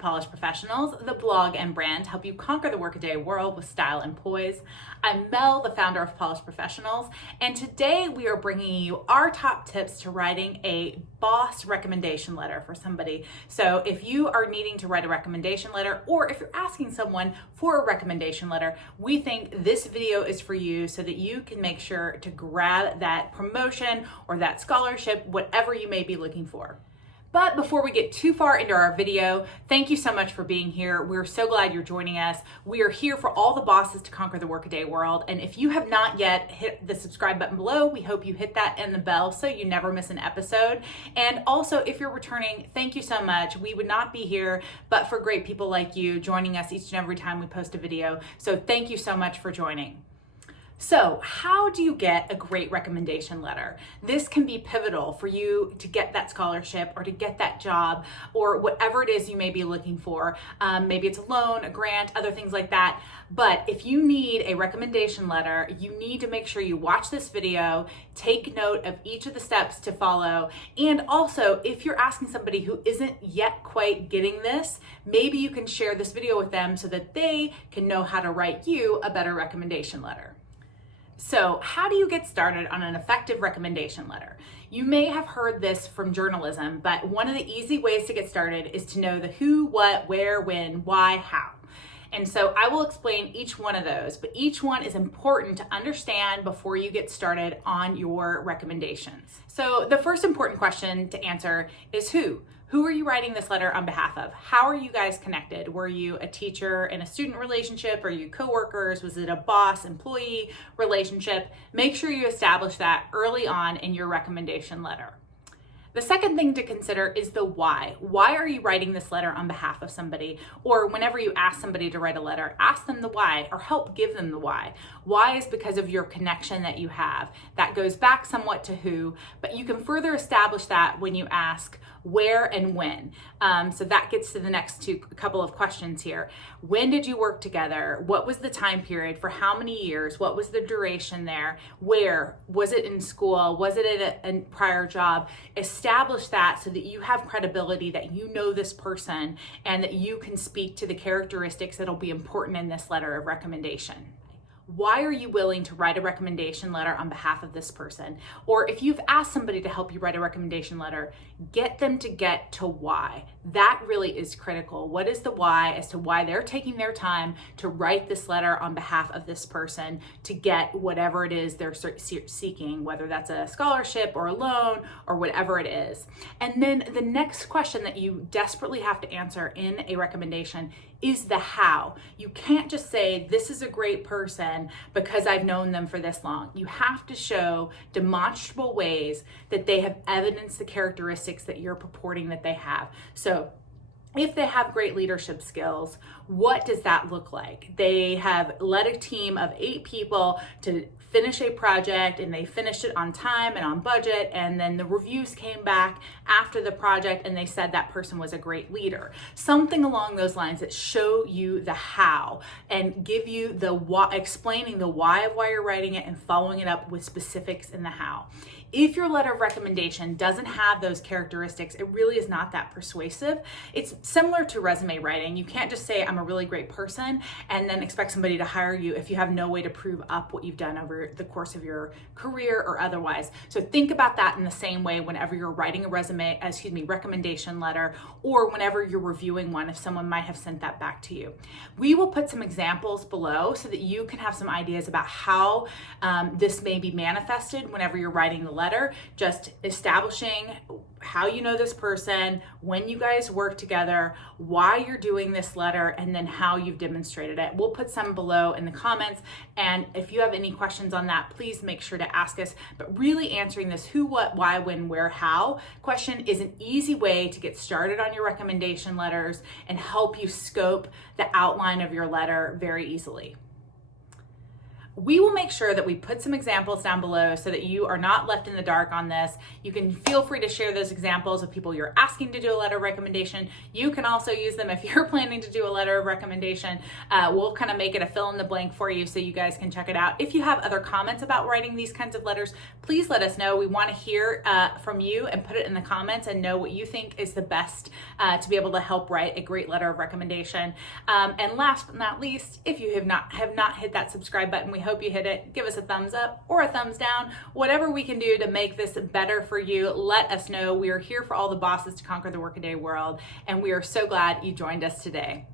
Polished Professionals, the blog and brand to help you conquer the workaday world with style and poise. I'm Mel, the founder of Polished Professionals, and today we are bringing you our top tips to writing a boss recommendation letter for somebody. So if you are needing to write a recommendation letter, or if you're asking someone for a recommendation letter, we think this video is for you so that you can make sure to grab that promotion or that scholarship, whatever you may be looking for. But before we get too far into our video, thank you so much for being here. We're so glad you're joining us. We are here for all the bosses to conquer the workaday world. And if you have not yet hit the subscribe button below, we hope you hit that and the bell so you never miss an episode. And also, if you're returning, thank you so much. We would not be here but for great people like you joining us each and every time we post a video. So thank you so much for joining. So how do you get a great recommendation letter? This can be pivotal for you to get that scholarship or to get that job or whatever it is you may be looking for. Maybe it's a loan, a grant, other things like that. But if you need a recommendation letter, you need to make sure you watch this video, take note of each of the steps to follow. And also, if you're asking somebody who isn't yet quite getting this, maybe you can share this video with them so that they can know how to write you a better recommendation letter. So how do you get started on an effective recommendation letter? You may have heard this from journalism, but one of the easy ways to get started is to know the who, what, where, when, why, how. And so I will explain each one of those, but each one is important to understand before you get started on your recommendations. So the first important question to answer is who? Who are you writing this letter on behalf of? How are you guys connected? Were you a teacher and a student relationship? Are you coworkers? Was it a boss-employee relationship? Make sure you establish that early on in your recommendation letter. The second thing to consider is the why. Why are you writing this letter on behalf of somebody? Or whenever you ask somebody to write a letter, ask them the why or help give them the why. Why is because of your connection that you have. That goes back somewhat to who, but you can further establish that when you ask where and when. So that gets to the next couple of questions here. When did you work together? What was the time period? For how many years? What was the duration there? Where? Was it in school? Was it at a prior job? Establish that so that you have credibility, that you know this person, and that you can speak to the characteristics that'll be important in this letter of recommendation. Why are you willing to write a recommendation letter on behalf of this person? Or if you've asked somebody to help you write a recommendation letter, get them to get to why. That really is critical. What is the why as to why they're taking their time to write this letter on behalf of this person to get whatever it is they're seeking, whether that's a scholarship or a loan or whatever it is. And then the next question that you desperately have to answer in a recommendation is the how. You can't just say, this is a great person because I've known them for this long. You have to show demonstrable ways that they have evidenced the characteristics that you're purporting that they have. So if they have great leadership skills, what does that look like? They have led a team of 8 people to finish a project and they finished it on time and on budget, and then the reviews came back after the project and they said that person was a great leader. Something along those lines that show you the how and give you the why, explaining the why of why you're writing it and following it up with specifics in the how. If your letter of recommendation doesn't have those characteristics, it really is not that persuasive. It's similar to resume writing. You can't just say, I'm a really great person, and then expect somebody to hire you if you have no way to prove up what you've done over the course of your career or otherwise. So think about that in the same way whenever you're writing a recommendation letter, or whenever you're reviewing one, if someone might have sent that back to you. We will put some examples below so that you can have some ideas about how this may be manifested whenever you're writing the letter, just establishing how you know this person, when you guys work together, why you're doing this letter, and then how you've demonstrated it. We'll put some below in the comments, and if you have any questions on that, please make sure to ask us. But really answering this who, what, why, when, where, how question is an easy way to get started on your recommendation letters and help you scope the outline of your letter very easily. We will make sure that we put some examples down below so that you are not left in the dark on this. You can feel free to share those examples with people you're asking to do a letter of recommendation. You can also use them if you're planning to do a letter of recommendation. We'll kind of make it a fill in the blank for you so you guys can check it out. If you have other comments about writing these kinds of letters, please let us know. We want to hear from you and put it in the comments and know what you think is the best to be able to help write a great letter of recommendation. And last but not least, if you have not hit that subscribe button, we hope you hit it. Give us a thumbs up or a thumbs down. Whatever we can do to make this better for you, let us know. We are here for all the bosses to conquer the workaday world, and we are so glad you joined us today.